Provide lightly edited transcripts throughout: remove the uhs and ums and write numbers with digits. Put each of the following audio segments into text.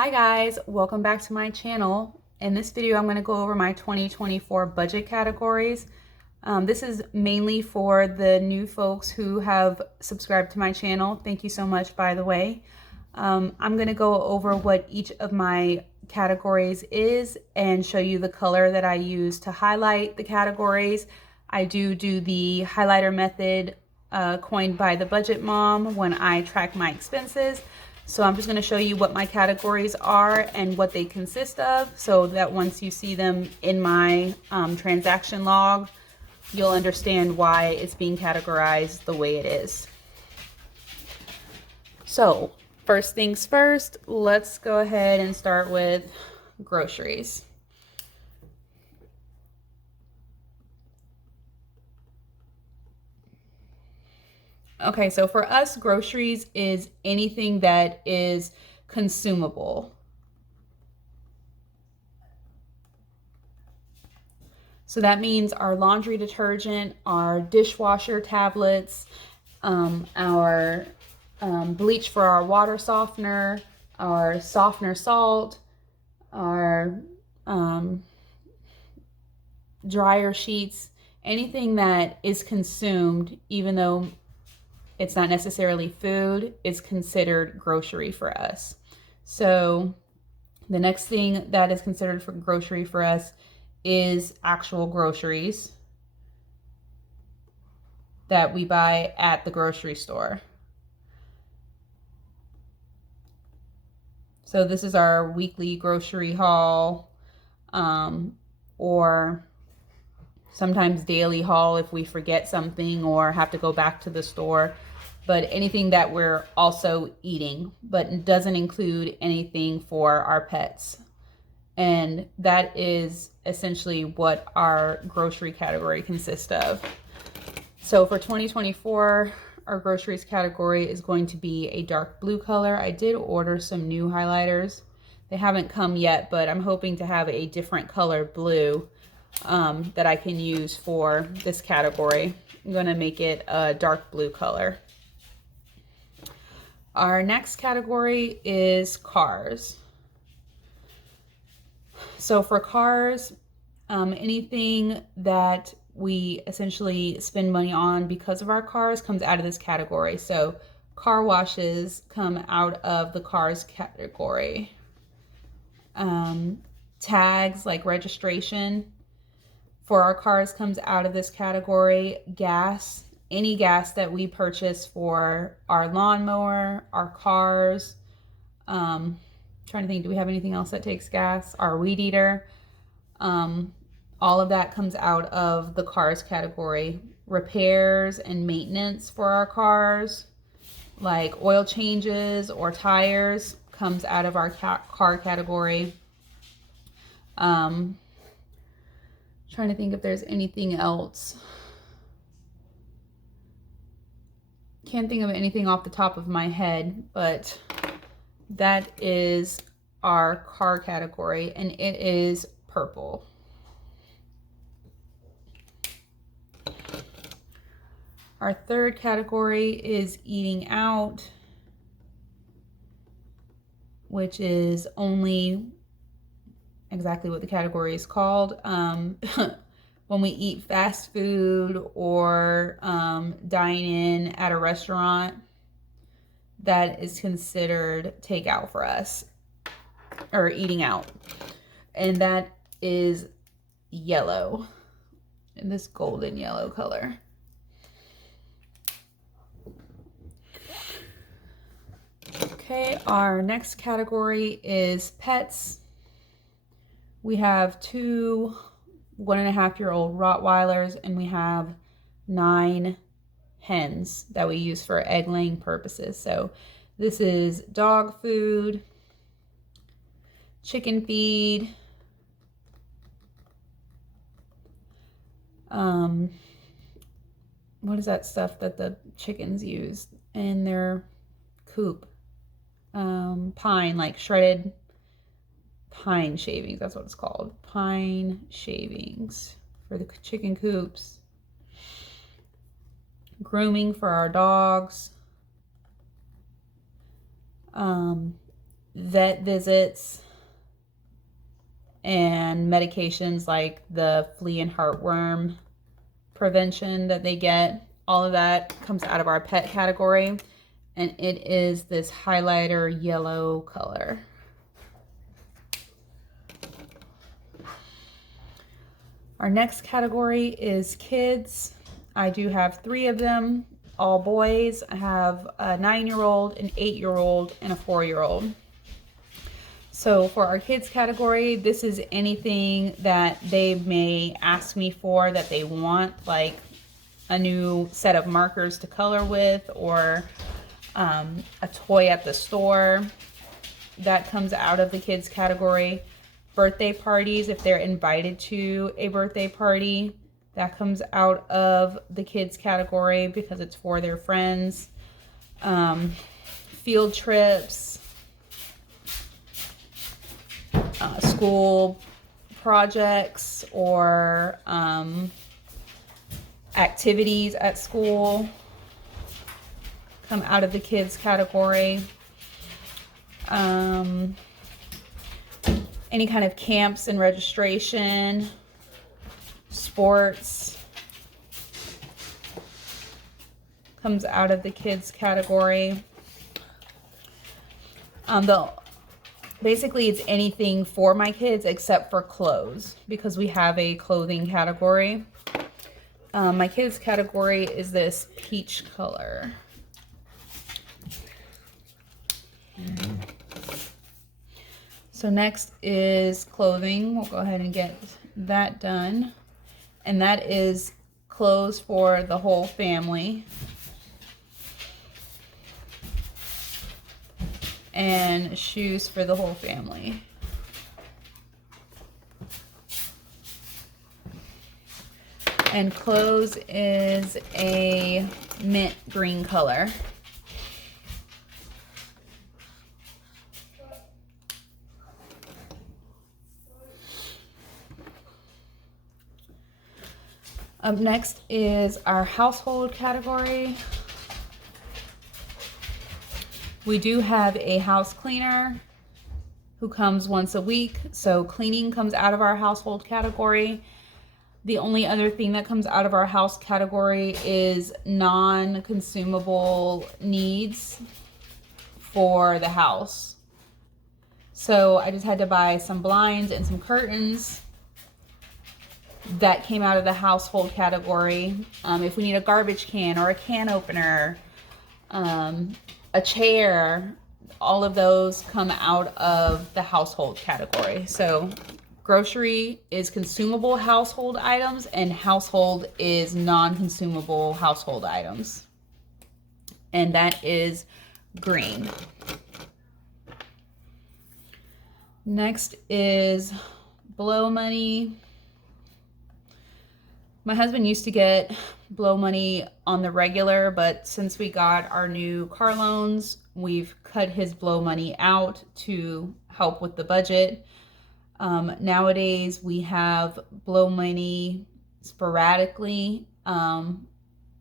Hi guys, welcome back to my channel. In this video, I'm going to go over my 2024 budget categories. This is mainly for the new folks who have subscribed to my channel. Thank you so much, by the way. I'm going to go over what each of my categories is and show you the color that I use to highlight the categories. I do the highlighter method coined by the budget mom when I track my expenses. So I'm just going to show you what my categories are and what they consist of, so that once you see them in my transaction log, you'll understand why it's being categorized the way it is. So first things first, let's go ahead and start with groceries. Okay, so for us, groceries is anything that is consumable. So that means our laundry detergent, our dishwasher tablets, our bleach for our water softener, our softener salt, our dryer sheets, anything that is consumed, even though it's not necessarily food, is considered grocery for us. So the next thing that is considered for grocery for us is actual groceries that we buy at the grocery store. So this is our weekly grocery haul, or sometimes daily haul if we forget something or have to go back to the store. But anything that we're also eating, but doesn't include anything for our pets. And that is essentially what our grocery category consists of. So for 2024, our groceries category is going to be a dark blue color. I did order some new highlighters. They haven't come yet, but I'm hoping to have a different color blue that I can use for this category. I'm going to make it a dark blue color. Our next category is cars. So for cars, anything that we essentially spend money on because of our cars comes out of this category. So car washes come out of the cars category. Tags like registration for our cars comes out of this category. Gas, any gas that we purchase for our lawnmower, our cars. Trying to think, do we have anything else that takes gas? Our weed eater. All of that comes out of the cars category. Repairs and maintenance for our cars, like oil changes or tires, comes out of our car category. Trying to think if there's anything else. Can't think of anything off the top of my head, but that is our car category, and it is purple. Our third category is eating out, which is only exactly what the category is called. When we eat fast food or dine in at a restaurant, that is considered takeout for us, or eating out. And that is yellow, in this golden yellow color. Okay, our next category is pets. We have 2 1.5-year-old Rottweilers, and we have 9 hens that we use for egg laying purposes. So this is dog food, chicken feed, what is that stuff that the chickens use in their coop? Pine, like shredded pine shavings, that's what it's called. Pine shavings for the chicken coops. Grooming for our dogs. vet visits, and medications like the flea and heartworm prevention that they get. All of that comes out of our pet category, and it is this highlighter yellow color. Our next category is kids. I do have 3 of them, all boys. I have a 9-year-old, an 8-year-old, and a 4-year-old. So for our kids category, this is anything that they may ask me for that they want, like a new set of markers to color with, or a toy at the store. That comes out of the kids category. Birthday parties, if they're invited to a birthday party, that comes out of the kids category because it's for their friends. Field trips, school projects, or activities at school come out of the kids category. Any kind of camps and registration, sports, comes out of the kids category. Basically it's anything for my kids except for clothes, because we have a clothing category. My kids category is this peach color. So next is clothing. We'll go ahead and get that done. And that is clothes for the whole family. And shoes for the whole family. And clothes is a mint green color. Up next is our household category. We do have a house cleaner who comes once a week, so cleaning comes out of our household category. The only other thing that comes out of our house category is non-consumable needs for the house. So I just had to buy some blinds and some curtains. That came out of the household category. If we need a garbage can or a can opener, a chair, all of those come out of the household category. So grocery is consumable household items, and household is non-consumable household items. And that is green. Next is blow money. My husband used to get blow money on the regular, but since we got our new car loans, we've cut his blow money out to help with the budget. Nowadays we have blow money sporadically,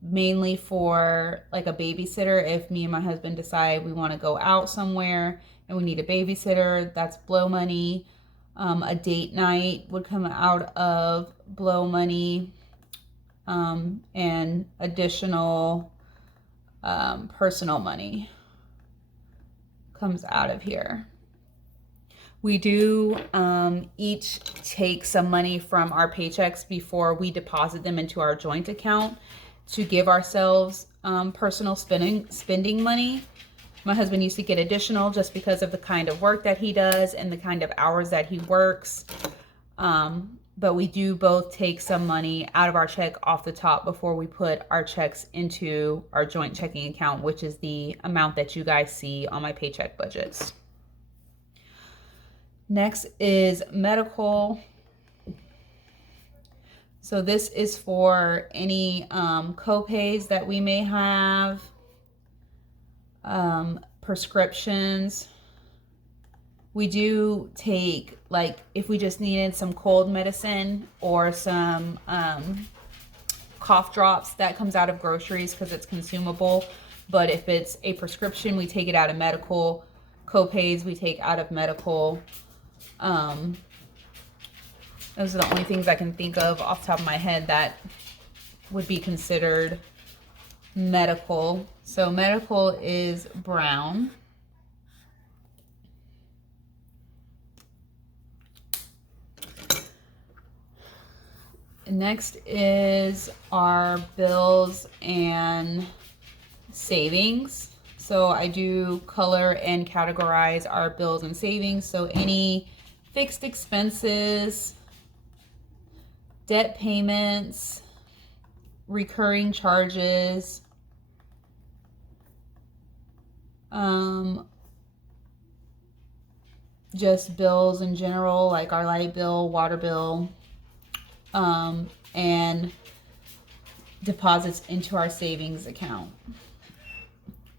mainly for like a babysitter. If me and my husband decide we want to go out somewhere and we need a babysitter, that's blow money. A date night would come out of blow money. And additional personal money comes out of here. We do each take some money from our paychecks before we deposit them into our joint account to give ourselves personal spending money. My husband used to get additional just because of the kind of work that he does and the kind of hours that he works. But we do both take some money out of our check off the top before we put our checks into our joint checking account, which is the amount that you guys see on my paycheck budgets. Next is medical. So this is for any co-pays that we may have, prescriptions. We do take, like, if we just needed some cold medicine or some cough drops, that comes out of groceries because it's consumable. But if it's a prescription, we take it out of medical. co-pays we take out of medical. Those are the only things I can think of off the top of my head that would be considered medical. So medical is brown. Next is our bills and savings. So I do color and categorize our bills and savings. So any fixed expenses, debt payments, recurring charges, just bills in general, like our light bill, water bill, and deposits into our savings account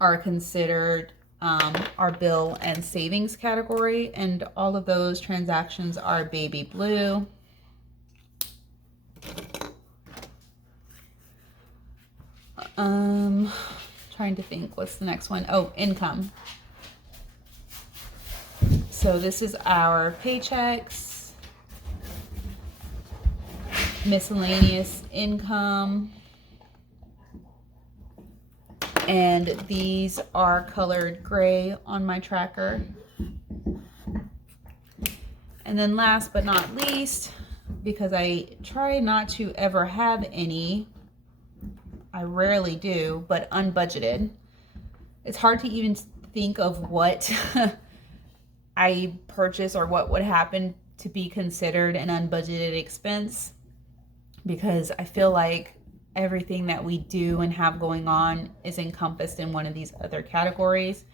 are considered our bill and savings category, and all of those transactions are baby blue. Trying to think, what's the next one? Oh, income. So this is our paychecks, miscellaneous income, and these are colored gray on my tracker. And then last but not least, because I try not to ever have any, I rarely do, but unbudgeted. It's hard to even think of what I purchase or what would happen to be considered an unbudgeted expense, because I feel like everything that we do and have going on is encompassed in one of these other categories.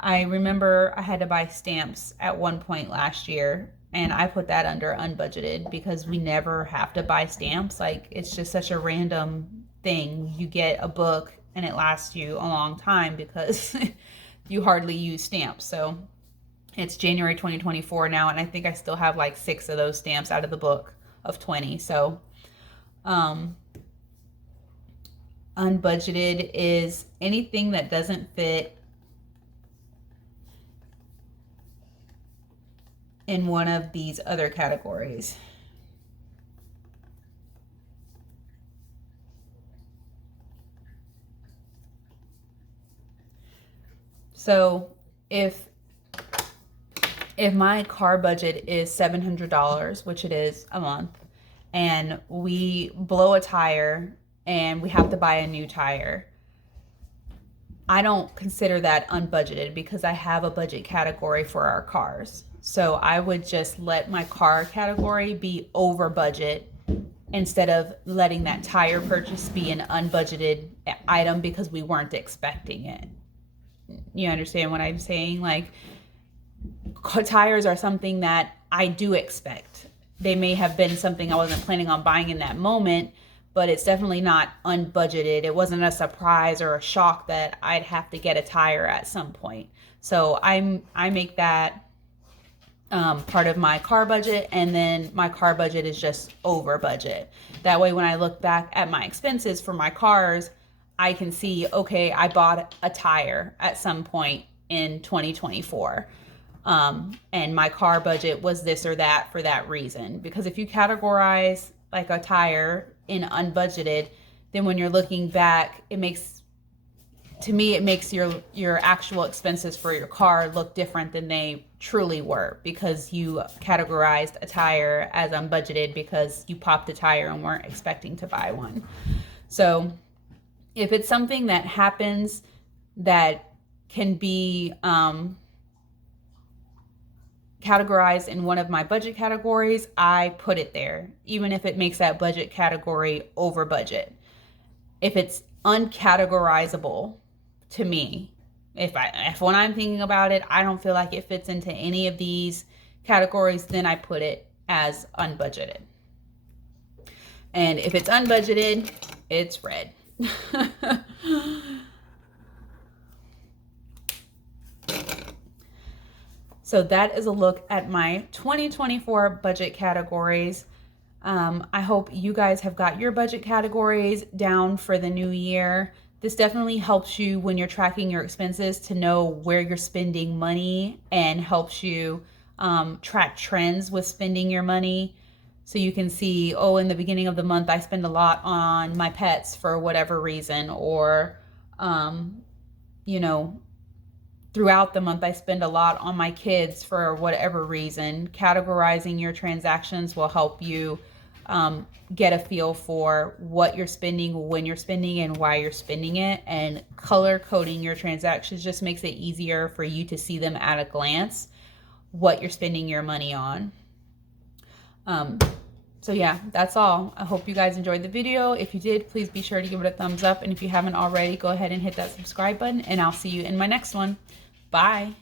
I remember I had to buy stamps at one point last year, and I put that under unbudgeted because we never have to buy stamps. Like, it's just such a random thing. You get a book and it lasts you a long time because you hardly use stamps. So it's January 2024 now, and I think I still have like 6 of those stamps out of the book of 20. So unbudgeted is anything that doesn't fit in one of these other categories. So if my car budget is $700, which it is a month, and we blow a tire and we have to buy a new tire, I don't consider that unbudgeted because I have a budget category for our cars. So I would just let my car category be over budget instead of letting that tire purchase be an unbudgeted item because we weren't expecting it. You understand what I'm saying? Like, tires are something that I do expect. They may have been something I wasn't planning on buying in that moment, but it's definitely not unbudgeted. It wasn't a surprise or a shock that I'd have to get a tire at some point. So I make that part of my car budget, and then my car budget is just over budget. That way, when I look back at my expenses for my cars, I can see, okay, I bought a tire at some point in 2024. And my car budget was this or that for that reason. Because if you categorize like a tire in unbudgeted, then when you're looking back, it makes your actual expenses for your car look different than they truly were, because you categorized a tire as unbudgeted because you popped a tire and weren't expecting to buy one. So if it's something that happens that can be categorized in one of my budget categories, I put it there, even if it makes that budget category over budget. If it's uncategorizable to me, if when I'm thinking about it, I don't feel like it fits into any of these categories, then I put it as unbudgeted. And if it's unbudgeted, it's red. So that is a look at my 2024 budget categories. I hope you guys have got your budget categories down for the new year. This definitely helps you when you're tracking your expenses to know where you're spending money, and helps you track trends with spending your money. So you can see, oh, in the beginning of the month, I spend a lot on my pets for whatever reason, or, you know, throughout the month, I spend a lot on my kids for whatever reason. Categorizing your transactions will help you get a feel for what you're spending, when you're spending, and why you're spending it. And color coding your transactions just makes it easier for you to see them at a glance, what you're spending your money on. So yeah, that's all. I hope you guys enjoyed the video. If you did, please be sure to give it a thumbs up. And if you haven't already, go ahead and hit that subscribe button, and I'll see you in my next one. Bye.